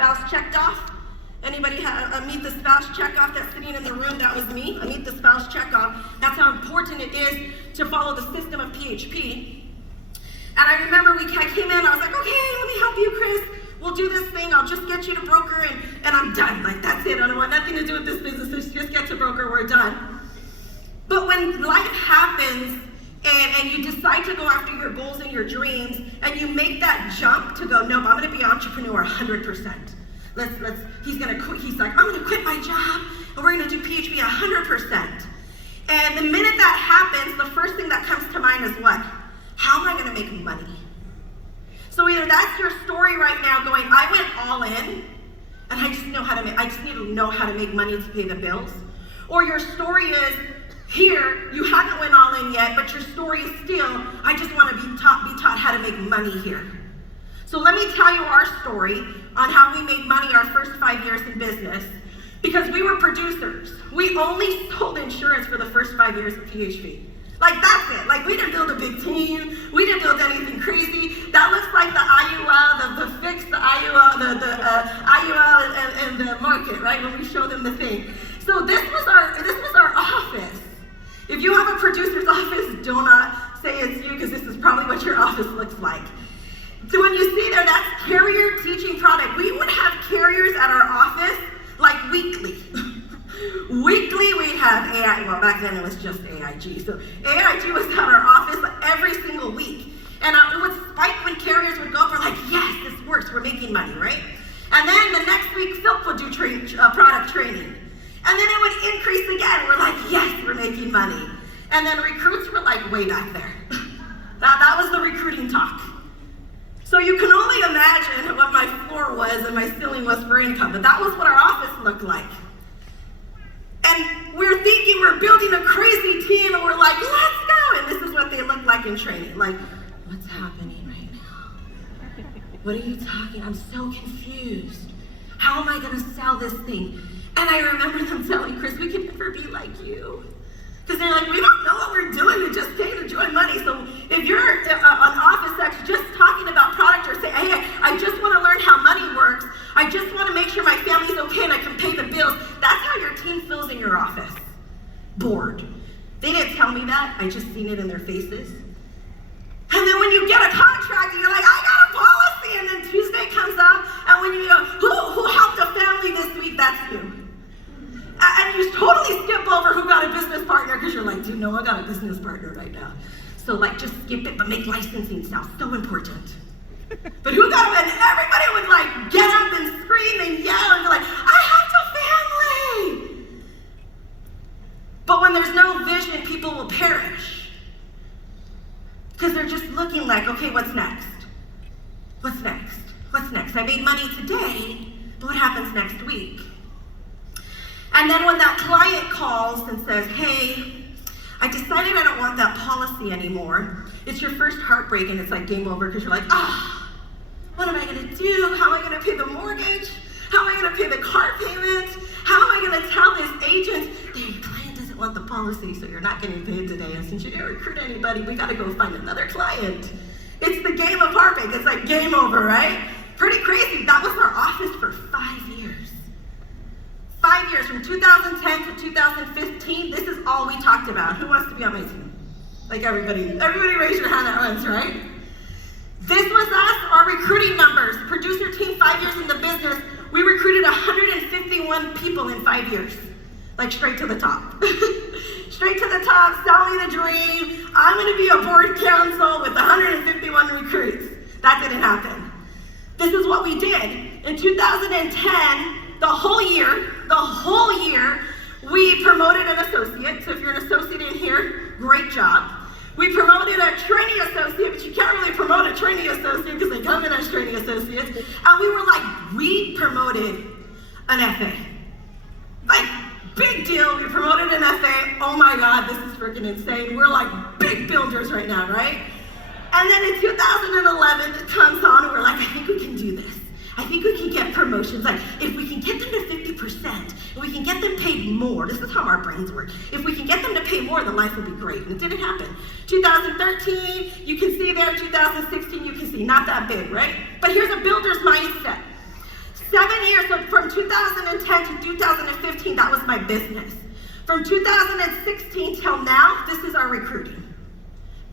spouse checked off? Anybody have a meet the spouse checkoff that's sitting in the room? That was me, a meet the spouse checkoff. That's how important it is to follow the system of PHP. And I remember I came in, I was like, okay, let me help you, Chris. We'll do this thing, I'll just get you to broker and I'm done. Like, that's it, I don't want nothing to do with this business, let's just get to broker, we're done. But when life happens and you decide to go after your goals and your dreams and you make that jump to go, nope, I'm gonna be an entrepreneur 100%. He's gonna quit, he's like, I'm gonna quit my job and we're gonna do PHP 100%. And the minute that happens, the first thing that comes to mind is what? How am I gonna make money? So either that's your story right now going, I went all in and I just need to know how to make money to pay the bills. Or your story is, here, you haven't went all in yet, but your story is still, I just want to be taught how to make money here. So let me tell you our story on how we made money our first 5 years in business. Because we were producers. We only sold insurance for the first 5 years of PHP. Like, that's it. Like, we didn't build a big team. We didn't build anything crazy. That looks like the IUL, the fix, the IUL, the IUL and the market, right? When we show them the thing. So this was our office. If you have a producer's office, do not say it's you, because this is probably what your office looks like. So when you see there, that's carrier teaching product. We would have carriers at our office like weekly. Weekly, we'd have AI, well, back then it was just AIG. So AIG was at our office every single week. And it would spike when carriers would go, we're like, yes, this works, we're making money, right? And then the next week, Philp would do product training. And then it would increase again. We're like, yes, we're making money. And then recruits were like way back there. That was the recruiting talk. So you can only imagine what my floor was and my ceiling was for income, but that was what our office looked like. And we're thinking we're building a crazy team and we're like, let's go. And this is what they look like in training. Like, what's happening right now? What are you talking? I'm so confused. How am I gonna sell this thing? And I remember them telling Chris, we can never be like you. Because they're like, we don't know what we're doing, we just pay to join money. So if you're an office that's just talking about product or say, hey, I just want to learn how money works, I just want to make sure my family's okay and I can pay the bills, that's how your team feels in your office. Bored. They didn't tell me that, I just seen it in their faces. And then when you get a contract, you're like, I got a policy, and then Tuesday comes up, and when you go, who helped a family this week, that's you. And you totally skip over who got a business partner, because you're like, dude, no, I got a business partner right now. So like, just skip it, but make licensing sound so important. But who got it? And everybody would like get up and scream and yell and be like, I have a family. But when there's no vision, people will perish. Because they're just looking like, okay, what's next? What's next? What's next? I made money today, but what happens next week? And then when that client calls and says, hey, I decided I don't want that policy anymore. It's your first heartbreak and it's like game over because you're like, what am I gonna do? How am I gonna pay the mortgage? How am I gonna pay the car payment? How am I gonna tell this agent that your client doesn't want the policy, so you're not getting paid today? And since you didn't recruit anybody, we gotta go find another client. It's the game of heartbreak. It's like game over, right? Pretty crazy. That was our office for 5 years. 5 years, from 2010 to 2015, this is all we talked about. Who wants to be on my team? Like everybody raise your hand at once, right? This was us, our recruiting numbers. Producer team, 5 years in the business, we recruited 151 people in 5 years. Like straight to the top. Straight to the top, sell me the dream. I'm gonna be a board council with 151 recruits. That didn't happen. This is what we did. In 2010, the whole year, we promoted an associate. So if you're an associate in here, great job. We promoted a trainee associate, but you can't really promote a trainee associate because they come in as trainee associates. And we were like, we promoted an FA. Like, big deal, we promoted an FA. Oh my God, this is freaking insane. We're like big builders right now, right? And then in 2011, it comes on and we're like, I think we can do this. I think we can get promotions. Like, if we can get them to 50%, and we can get them paid more, this is how our brains work. If we can get them to pay more, then life will be great. And it didn't happen. 2013, you can see there. 2016, you can see. Not that big, right? But here's a builder's mindset. 7 2010 to 2015, that was my business. From 2016 till now, this is our recruiting.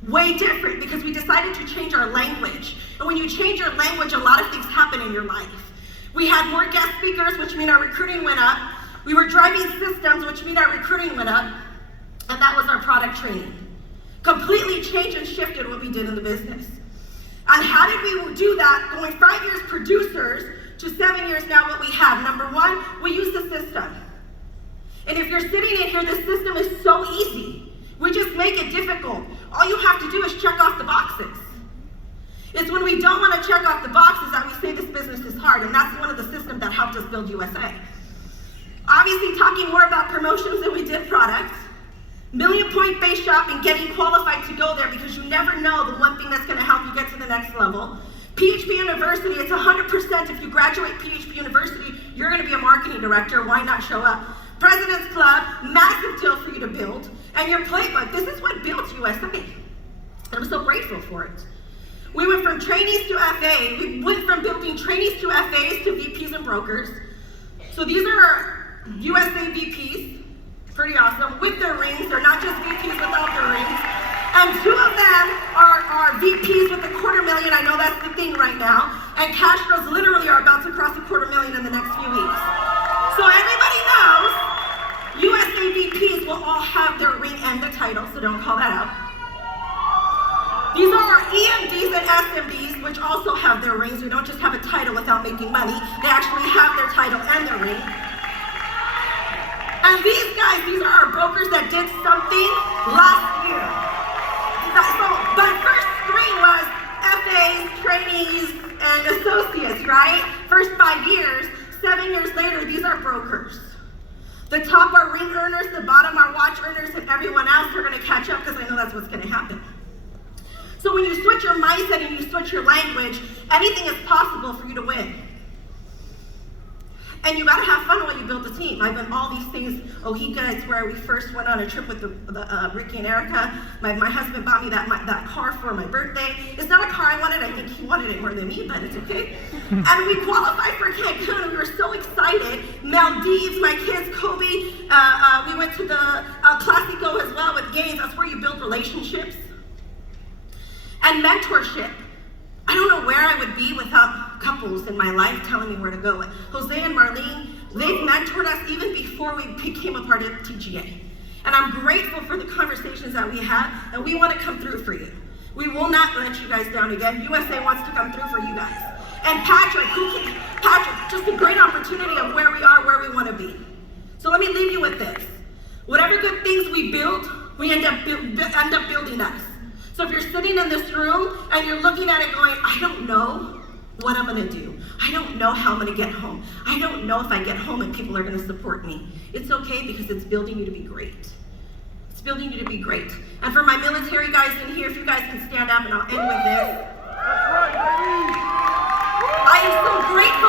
Way different because we decided to change our language. And when you change your language, a lot of things happen in your life. We had more guest speakers, which mean our recruiting went up. We were driving systems, which mean our recruiting went up. And that was our product training. Completely changed and shifted what we did in the business. And how did we do that? Going 5 years producers to 7 years now, what we have. Number one, we use the system. And if you're sitting in here, the system is so easy. We just make it difficult. All you have to do is check off the boxes. It's when we don't want to check off the boxes that we say this business is hard, and that's one of the systems that helped us build USA. Obviously, talking more about promotions than we did products. Million point base shopping, getting qualified to go there because you never know the one thing that's going to help you get to the next level. PHP University, it's 100% if you graduate PHP University, you're going to be a marketing director. Why not show up? President's Club, massive deal for you to build. And your playbook, this is what built USA. And I'm so grateful for it. We went from trainees to FA. We went from building trainees to FAs to VPs and brokers. So these are our USA VPs. Pretty awesome. With their rings. They're not just VPs without their rings. And two of them are VPs with $250,000. I know that's the thing right now. And cash flows literally are about to cross $250,000 in the next few weeks. So everybody knows USA VPs will all have their ring and the title, so don't call that out. These are our EMDs and SMDs, which also have their rings. We don't just have a title without making money. They actually have their title and their ring. And these guys, these are our brokers that did something last year. So my first three was FAs, trainees, and associates, right? First 5 years. 7 years later, these are brokers. The top are ring earners, the bottom are watch earners, and everyone else are gonna catch up because I know that's what's gonna happen. So when you switch your mindset and you switch your language, anything is possible for you to win. And you gotta have fun while you build a team. I've done all these things. Ohika, it's where we first went on a trip with Ricky and Erica. My husband bought me that car for my birthday. It's not a car I wanted. I think he wanted it more than me, but it's okay. And we qualified for Cancun, and we were so excited. Maldives, my kids, Kobe. We went to the Classico as well with Gaines. That's where you build relationships. And mentorship. I don't know where I would be without couples in my life telling me where to go. Like Jose and Marlene, they've mentored us even before we became a part of TGA. And I'm grateful for the conversations that we had, and we want to come through for you. We will not let you guys down again. USA wants to come through for you guys. And Patrick, just a great opportunity of where we are, where we want to be. So let me leave you with this. Whatever good things we build, we end up building us. So if you're sitting in this room and you're looking at it going, I don't know what I'm gonna do. I don't know how I'm gonna get home. I don't know if I get home and people are gonna support me. It's okay because it's building you to be great. It's building you to be great. And for my military guys in here, if you guys can stand up and I'll end with this. That's right, baby. I am so grateful